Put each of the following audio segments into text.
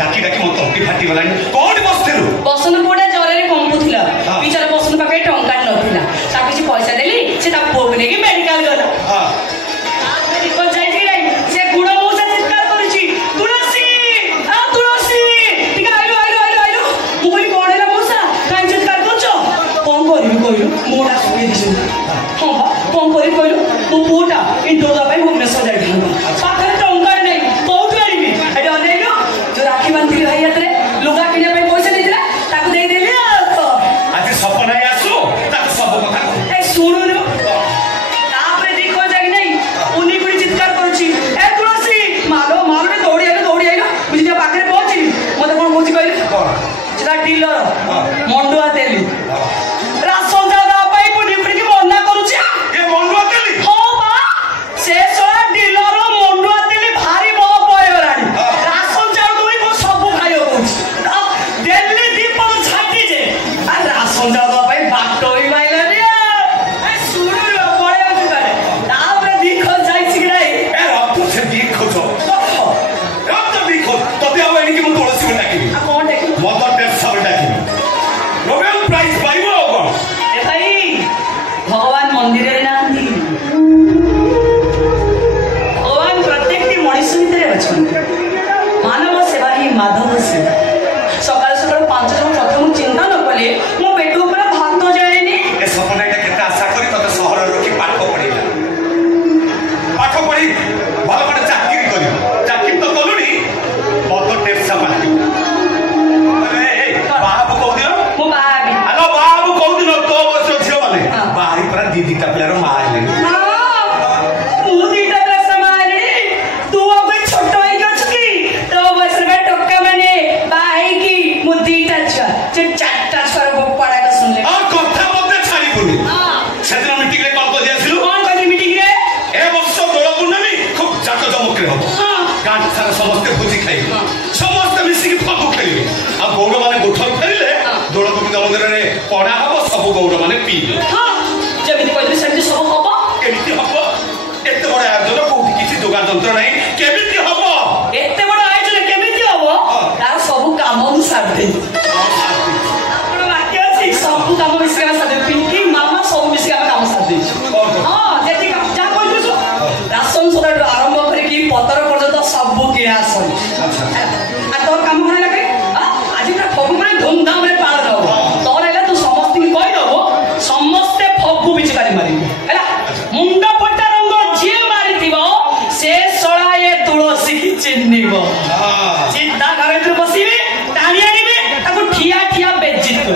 डाकी डाकी मो तंटी फाटी गलानी कोडी बसथिलु बसन कोडा जरे कंपुथिला बिचारा बसन पाके टंका नथिला ता किछि पैसा देली से ता पुओ नेकी मेडिकल गला हां आ देखो जाई छी रे से गुडो मोसा चित्कार करूची तुलसी आ तुलसी टिका आइलो मु बोली कोडेला मोसा काई चित्कार करछो कोन करिवि कहिलो मोडा सुके दिछु हां बा कोन करि कहिलो मो पुओटा इंटरव्यू ପାଇଁ ଭୁବନେଶ୍ୱର ଯାଇଥାନ୍ତା ପାଖରେ ଟଙ୍କା ନାହିଁ କୋଉଠୁ ଆଣିବି ଏଠି ଅନେଇଲୁ ଯୋଉ ରାକ୍ଷୀ ବାନ୍ଧିଲି ଭାଇ ହାତରେ ଲୁଗା କିଣିବା ପାଇଁ ପଇସା ଦେଇଥିଲା ତାକୁ ଦେଇଦେଲି ଆଜି ସପନ ଆସୁ ତାକୁ ସବୁ କଥା ଏ ଶୁଣୁନୁ ତାପରେ ଦେଖ ଯାଇ ନାହିଁ ଉନି ଗୁଡ଼ି ଚିତ୍କାର କରୁଛି ଏ ତୁଳସୀ ମାଲୋ ମାଲୋ ଦୌଡ଼ି ଆଇଲ ବୁଝି ଯା ପାଖରେ ପହଞ୍ଚିବି ମତେ କଣ କହୁଛି କହିଲେ ସେଟା ଡିଲର ମଣ୍ଡୁଆ ତେଲି ରାସନ ଜାଗା ପାଇଁ ପୁଣି ପୁଣି ମନା କରୁଛି ଏ ମଣ୍ଡୁଆ ତେଲି ହଁ ବା ସେ ସଳା ଡିଲର ମଣ୍ଡୁଆ ତେଲି ଭାରି ବହ ପଳେଇଗଲାଣି ରାସନ ଚାଉଳ ଦଉଇ ମୁଁ ସବୁ ଖାଇବ କହୁଛି ଡେଲି ଦୀପ ଛାଟି ଯେ ଆ ରାସନ ଚାଉଳ ପାଇଁ ବାଟ ହୋଇ ପାଇଲାନି ଶୁଣୁ ପଳେଇ ଯାଉଛି ପାରେ ତାପରେ ଦିଖ ଯାଇଛି କି ନାହିଁ ଏ ରକ୍ତ ସେ ଦିଖ ରକ୍ତ ଦିଖ ତତେ ଆଉ ଏଣିକି ମୁଁ ତୁଳସୀ ଡାକିବି ଆଉ କଣ ଡାକିବି ମଦର ଟେରେସା ଡାକିବି ନୋବେଲ ପ୍ରାଇଜ ପାଇବ ଆଉ କଣ ଏ ଭାଇ ଭଗବାନ ମନ୍ଦିରରେ ନାହାନ୍ତି ଭଗବାନ ପ୍ରତ୍ୟେକଟି ମଣିଷ ଭିତରେ ଅଛନ୍ତି ମାନବ ସେବା ହିଁ ମାଧବ ସେବା ସକାଳୁ ସକାଳୁ 5 ଜଣ ପ୍ରଥମ ଚିନ୍ତା ନ କଲେ ମୋ ପେଟ ଉପରେ ଭାତ ଯାଏନି ଏ ସପନା ଏଟା କେତେ ଆଶା କରି ତତେ ସହରରେ ରଖି ପାଠ ପଢେଇଲା ପାଠ ପଢି ଭଲ ଗୋଟେ ଚାକିରି କରିବ ଚାକିରି ତ କଲୁନି ମଦର ଟେରେସା ପାଇବ ବାହାବୁ କୋଉଦିନ ମୁଁ ବାହାବି ଆଲୋ ବାହାବୁ କୋଉଦିନ ତୋ ବୟସ ଝିଅ ମାନେ ବାହାରି ପୁରା ଦିଟା ପିଲାର ମା ହେଲେଣି ମୁଁ ଦିଟା ପିଲା ମା ହେଲେଣି ତୁ ଆଉ ଛୋଟ ହେଇକି ଅଛୁ କି ତୋ ବୟସରେ ଟୋକା ମାନେ ବାହା ହେଇକି ମୁଁ ଦିଟା ଛୁଆ ସେ 4ଟା ଛୁଆର ଗୋପାଡାକ ଶୁଣିଲେ ଆଉ କଥା ମତେ ଛାଡ଼ିବୁନି ସେଦିନ ମିଟିଂରେ କଲ୍ କରି ଆସିଲୁ କଣ କହିଲି ମିଟିଂରେ ଏ ବର୍ଷ ଦୋଳ ପୂର୍ଣ୍ଣମୀ ଖୁବ୍ ଜାକଜମକରେ ହବ ଗାଁ ସାରା ସମସ୍ତେ ଭୋଜି ଖାଇବେ ସମସ୍ତେ ମିଶିକି ଫଗୁ ଖେଳିବେ ଆଉ ଗୌଡ଼ ମାନେ ଗୋଠରୁ ଫେରିଲେ ଦୋଳ ଗୋବିନ୍ଦ ମନ୍ଦିରରେ ପଣା ହବ ସବୁ ଗୌଡ଼ ମାନେ ପିଇବେ ଯେମିତି କହିଲି ସେମିତି ସବୁ ହବ କେମିତି ହବ ଏତେ ବଡ ଆୟୋଜନ କୋଉଠି କିଛି ଯୋଗାଡ଼ ଯନ୍ତ୍ର ନାହିଁ କେମିତି ହବ ଏତେ ବଡ ଆୟୋଜନ କେମିତି ହବ ତାର ସବୁ କାମ ମୁଁ ସାରିଦେବି ଆପଣ ବାକି ଅଛି ସବୁ କାମ ମିଶିକି ଆମେ ସାରିଦେବି ପିଙ୍କି ମାମା ସବୁ ମିଶିକି ଆମେ କାମ ସାରିଦେଇଛୁ ହଁ ଯେତିକି ଯାହା କହିଛୁ ରାସନ ସଦାଠୁ ଆରମ୍ଭ କରିକି ପତର ପର୍ଯ୍ୟନ୍ତ ସବୁ କିଣା ସରି ଆଉ ତୋର କାମ କଣ ହେଲା ଆଜି ପୁରା ଫଗୁ ପୁରା ଧୁମଧାମରେ ପାଳନ ହବ ତୋର ହେଲା ତୁ ସମସ୍ତଙ୍କୁ କହିଦବୁ ସମସ୍ତେ ଫଗୁ ବିଚିକାରୀ ମାରିବୁ ହେଲା ମୁଣ୍ଡ ଫଟା ରଙ୍ଗ ଯିଏ ମାରିଥିବ ସେ ଶଳାଏ ତୁଳସୀ କି ଚିହ୍ନିବ ଚିନ୍ତା ଘର ଭିତରେ ବସିବି ଟାଣି ଆଣିବି ତାକୁ ଠିଆ ଠିଆ ବେଜିତ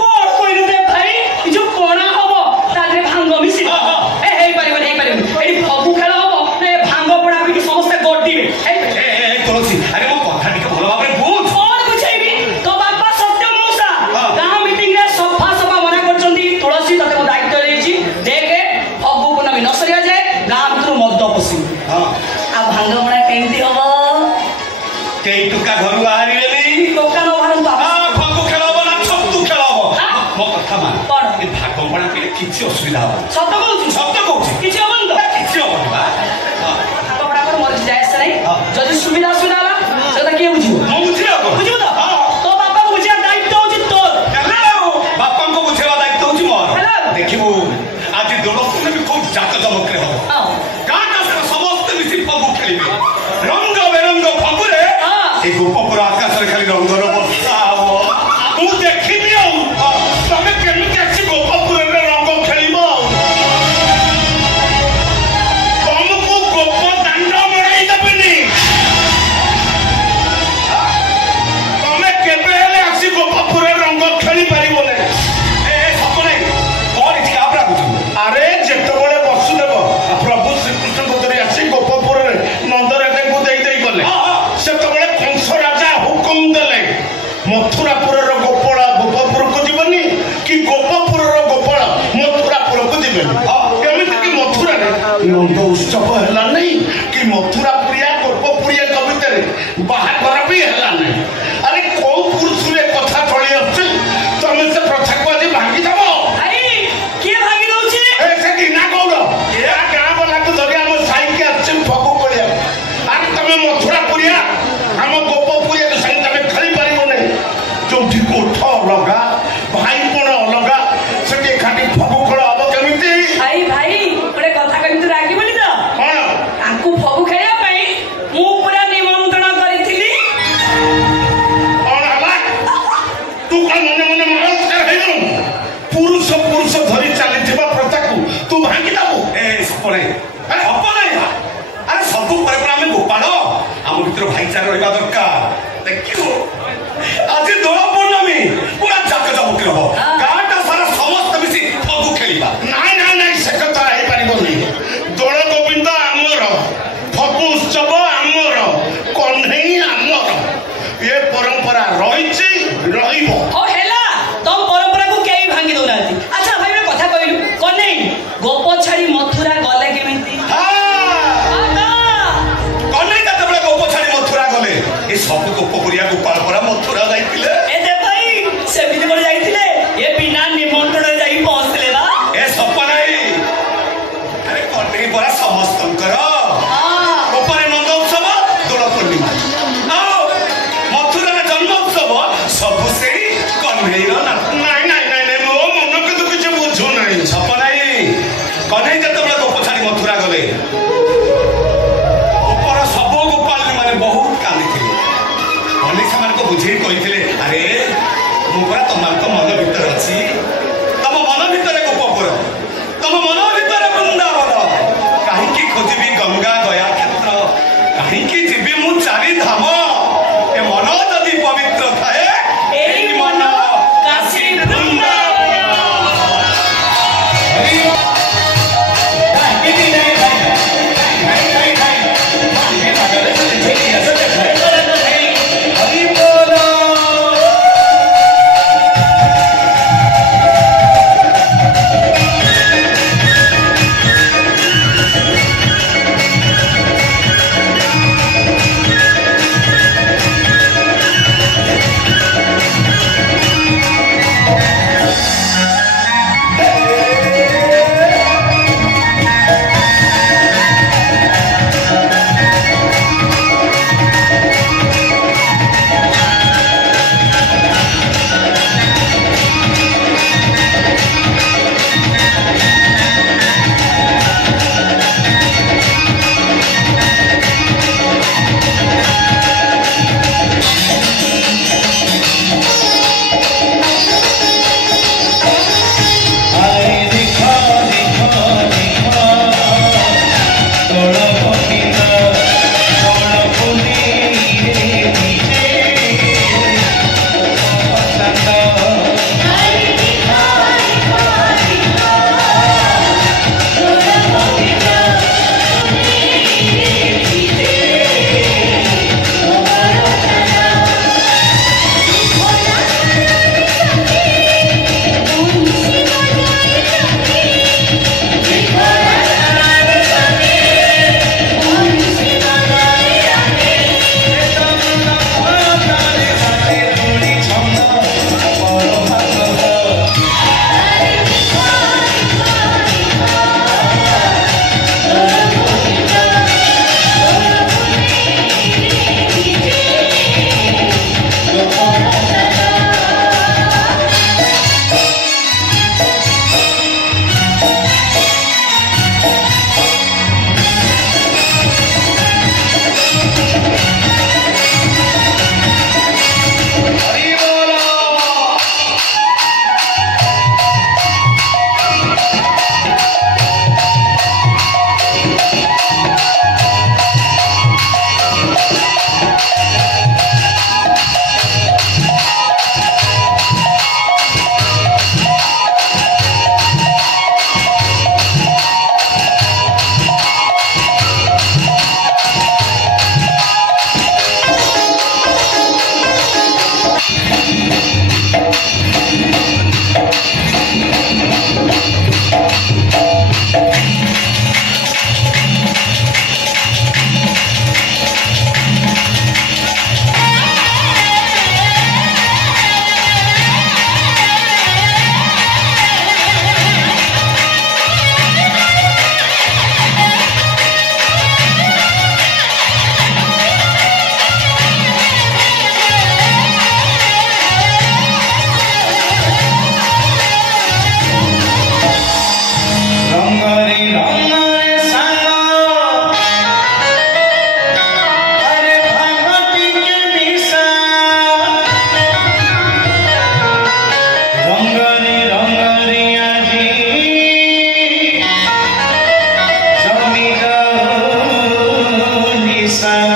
କଣ କହିଲୁ ରେ ଭାଇ ଯୋଉ ପଣା ହବ ତା ଦେହରେ ଭାଙ୍ଗ ମିଶିବ ହେଇପାରିବନି ଏଠି ଫଗୁ ଖେଳ ହବ ନା ଭାଙ୍ଗ ପଣା ପିକି ସମସ୍ତେ ଗଡିବେ ତୁଳସୀ ଆରେ ମୋ କଥା ଟିକେ ଭଲ ଭାବରେ ବୁଝ କଣ ବୁଝେଇବି ତୋ ବାପା ସତ୍ୟ ମଉସା ଗାଁ ମିଟିଂରେ ସଫା ମନା କରୁଛନ୍ତି ତୁଳସୀ ତତେ ମୋ ଦାୟିତ୍ୱ ଦେଇଛି ଦେଖେ ଫଗୁ ପୂର୍ଣ୍ଣମୀ ନ ସରିବା ଯାଏ ଗାଁ ଭିତରୁ ମଦ ପଶିବ ଆଉ ଭାଙ୍ଗ ପଣା କେମିତି ହବ କେହି ଟୁକା ଘରୁ ବାହାରିବେନି ଟୋକା ନ ବାହାରନ୍ତୁ ଫଗୁ ଖେଳ ହବ ନା ଛତୁ ଖେଳ ହବ ମୋ କଥା ମାନ କଣ ଏ ଭାଗ ପଣା ପିଲେ କିଛି ଅସୁବିଧା ହବ ସତ କହୁଛୁ କିଛି ହବନି ତ କିଛି ହବନି ବା ଭାଗ ପଣା ମୋର କିଛି ଯାଏ ଆସେ ନାହିଁ ଯଦି ସୁବିଧା ଅସୁବିଧା ହେଲା ସେଟା କିଏ ବୁଝିବ ବୁଝିବୁ ତ ତୋ ବାପାକୁ ବୁଝିବା ଦାୟିତ୍ୱ ହଉଛି ତୋର ବାପାଙ୍କୁ ବୁଝେଇବା ଦାୟିତ୍ୱ ହଉଛି ମୋର ଦେଖିବୁ ଆଜି ଦୋଳ ପୂର୍ଣ୍ଣମୀ ଖୁବ୍ ଜାକଜମକରେ ହବ ଗାଁ ସାରା ସମସ୍ତେ ମିଶି ଫଗୁ ଖେଳିବେ ରଙ୍ଗ ବେରଙ୍ଗ ଫଗୁରେ এই গোপপুর আকাশের খালি রঙর বর্ষা হব ମୁଁ ଦେଖିବି ଆଉ ତମେ କେମିତି ଆସି ଗୋପପୁରରେ ରଙ୍ଗ ଖେଳିବ ତମକୁ ଗୋପ ଦାଣ୍ଡ ମେଳେଇ ଦେବିନି ତମେ କେବେ ହେଲେ ଆସି ଗୋପପୁରରେ ରଙ୍ଗ ଖେଳି ପାରିବନି ସପନେ କଣ ଏଠି କାହା ବୁଝିବ ଆରେ ଯେତେବେଳେ ବସୁଦେବ ପ୍ରଭୁ ଶ୍ରୀକୃଷ୍ଣଙ୍କ ଧରି ଆସି ଗୋପପୁରରେ ନନ୍ଦରାଜାଙ୍କୁ ଦେଇ ଗଲେ ସେତେବେଳେ କଂସ ରାଜା ହୁକୁମ ଦେଲେ ମଥୁରାପୁରର ଗୋପାଳ ଗୋପପୁରକୁ ଯିବନି କି ଗୋପପୁରର ଗୋପାଳ ମଥୁରାପୁରକୁ ଯିବେନି ଏମିତିକି ମଥୁରାରେ ନନ୍ଦ ଉତ୍ସବ ହେଲା ନାହିଁ କି ମଥୁରାପୁରିଆ ଗୋପପୁରିଆଙ୍କ ଭିତରେ ବାହାଘର ବି ହେଲା ନାହିଁ ଆରେ କୋଉ ପୁରୁଷରେ କଥା ଚଳି ଆସୁଛି ତମେ ସେ ପ୍ରଥାକୁ ଆଜି ଭାଙ୍ଗିଦବ କିଏ ଭାଙ୍ଗି ଦଉଛି बने जिते गोप छाड़ी मथुरा गले ऊपर सब गोपाल मैंने बहुत कांदी बने से बुझे कही अरे मुरा तुम मन भर अच्छी तुम मन भर गोपपुर तुम मन भर वृंदावन कहीं खोजी गंगा गया क्षेत्र कहीं जीवी मु चारि धाम ए मन जदि पवित्र थाए एई मन काशी वृंदावन Nisan